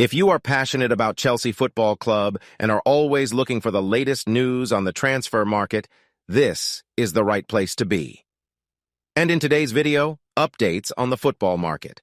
If you are passionate about Chelsea Football Club and are always looking for the latest news on the transfer market, this is the right place to be. And in today's video, updates on the football market.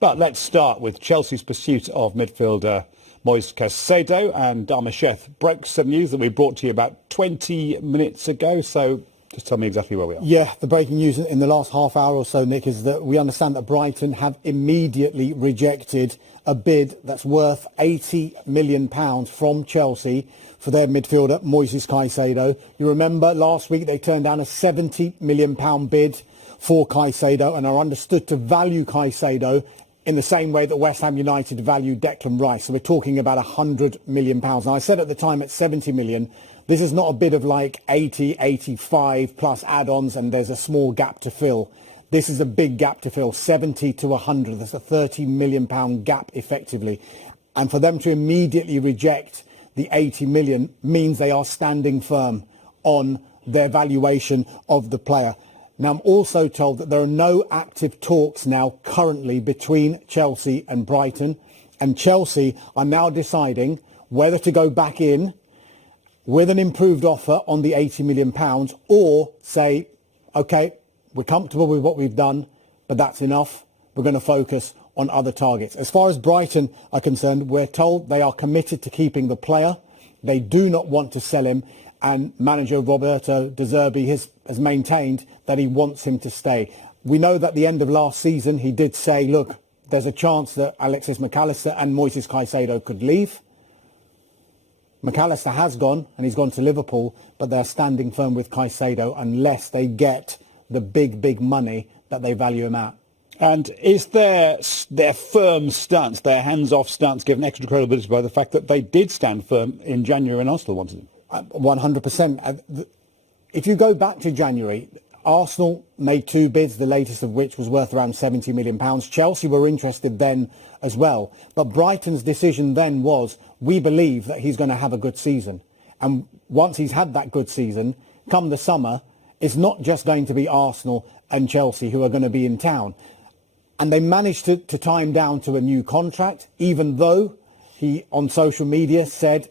But let's start with Chelsea's pursuit of midfielder Moise Caicedo, and Darmasheth broke some news that we brought to you about 20 minutes ago, so just tell me exactly where we are. Yeah, the breaking news in the last half hour or so, Nick, is that we understand that Brighton have immediately rejected a bid that's worth £80 million from Chelsea for their midfielder, Moise Caicedo. You remember last week they turned down a £70 million bid for Caicedo and are understood to value Caicedo in the same way that West Ham United valued Declan Rice. So we're talking about £100 million. Now, I said at the time at 70 million, this is not a bid of like 80, 85 plus add-ons and there's a small gap to fill. This is a big gap to fill, 70 to 100. That's a £30 million gap effectively. And for them to immediately reject the 80 million means they are standing firm on their valuation of the player. Now, I'm also told that there are no active talks now currently between Chelsea and Brighton. And Chelsea are now deciding whether to go back in with an improved offer on the £80 million or say, OK, we're comfortable with what we've done, but that's enough. We're going to focus on other targets. As far as Brighton are concerned, we're told they are committed to keeping the player. They do not want to sell him. And manager Roberto De Zerbi has maintained that he wants him to stay. We know that at the end of last season, he did say, look, there's a chance that Alexis McAllister and Moise Caicedo could leave. McAllister has gone, and he's gone to Liverpool, but they're standing firm with Caicedo unless they get the big money that they value him at. And is their firm stance, their hands-off stance, given extra credibility by the fact that they did stand firm in January when Arsenal wanted him? 100%. If you go back to January, Arsenal made two bids, the latest of which was worth around £70 million. Chelsea were interested then as well. But Brighton's decision then was, we believe that he's going to have a good season. And once he's had that good season, come the summer, it's not just going to be Arsenal and Chelsea who are going to be in town. And they managed to tie him down to a new contract, even though he, on social media, said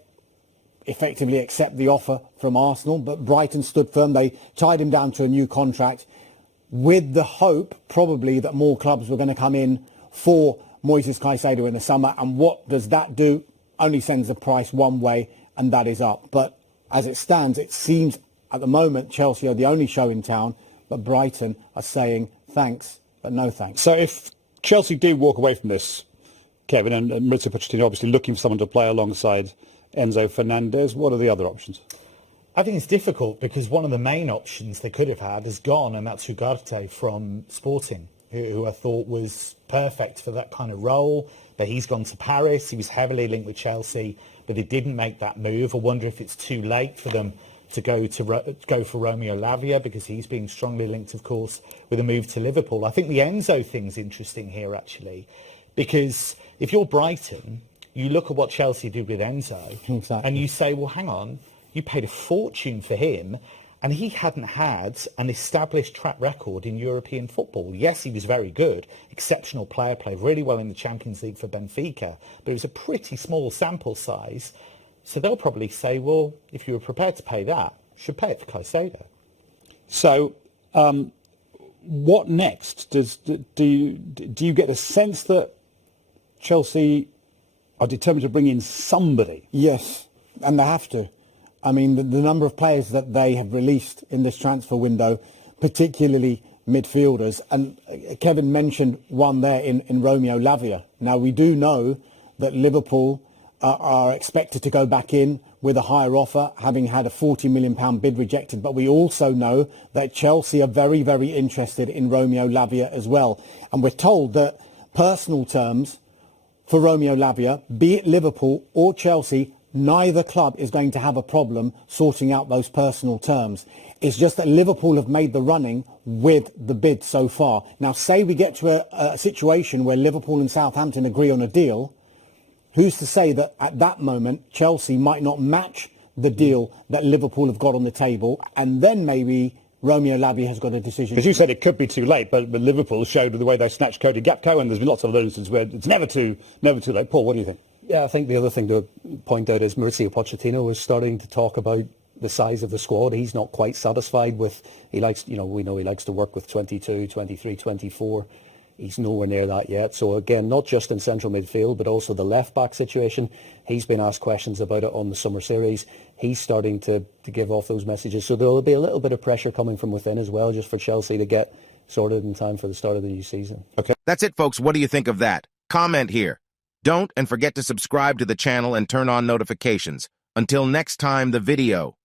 effectively accept the offer from Arsenal, but Brighton stood firm. They tied him down to a new contract with the hope probably that more clubs were going to come in for Moise Caicedo in the summer. And what does that do? Only sends the price one way, and that is up. But as it stands, it seems at the moment Chelsea are the only show in town, but Brighton are saying thanks, but no thanks. So if Chelsea do walk away from this, Kevin, and Mauricio Pochettino obviously looking for someone to play alongside Enzo Fernandez, what are the other options? I think it's difficult because one of the main options they could have had is gone, and that's Ugarte from Sporting, who I thought was perfect for that kind of role. But he's gone to Paris. He was heavily linked with Chelsea, but they didn't make that move. I wonder if it's too late for them to go for Romeo Lavia, because he's being strongly linked, of course, with a move to Liverpool. I think the Enzo thing's interesting here, actually, because if you're Brighton, you look at what Chelsea did with Enzo, exactly, and you say, well, hang on, you paid a fortune for him, and he hadn't had an established track record in European football. Yes, he was very good, exceptional player, played really well in the Champions League for Benfica, but it was a pretty small sample size. So they'll probably say, well, if you were prepared to pay that, you should pay it for Caicedo. So what next? Do you get a sense that Chelsea are determined to bring in somebody? Yes, and they have to. I mean, the number of players that they have released in this transfer window, particularly midfielders, and Kevin mentioned one there in Romeo Lavia. Now, we do know that Liverpool are expected to go back in with a higher offer, having had a £40 million bid rejected. But we also know that Chelsea are very, very interested in Romeo Lavia as well. And we're told that personal terms for Romeo Lavia, be it Liverpool or Chelsea, neither club is going to have a problem sorting out those personal terms. It's just that Liverpool have made the running with the bid so far. Now, say we get to a situation where Liverpool and Southampton agree on a deal, who's to say that at that moment Chelsea might not match the deal that Liverpool have got on the table, and then maybe Romeo Lavia has got a decision. Because you said it could be too late, but Liverpool showed the way they snatched Cody Gakpo, and there's been lots of other instances where it's never too late. Paul, what do you think? Yeah, I think the other thing to point out is Mauricio Pochettino is starting to talk about the size of the squad. He's not quite satisfied with, we know he likes to work with 22, 23, 24. He's nowhere near that yet. So again, not just in central midfield, but also the left-back situation. He's been asked questions about it on the summer series. He's starting to give off those messages. So there'll be a little bit of pressure coming from within as well, just for Chelsea to get sorted in time for the start of the new season. Okay. That's it, folks. What do you think of that? Comment here. Don't forget to subscribe to the channel and turn on notifications. Until next time, the video.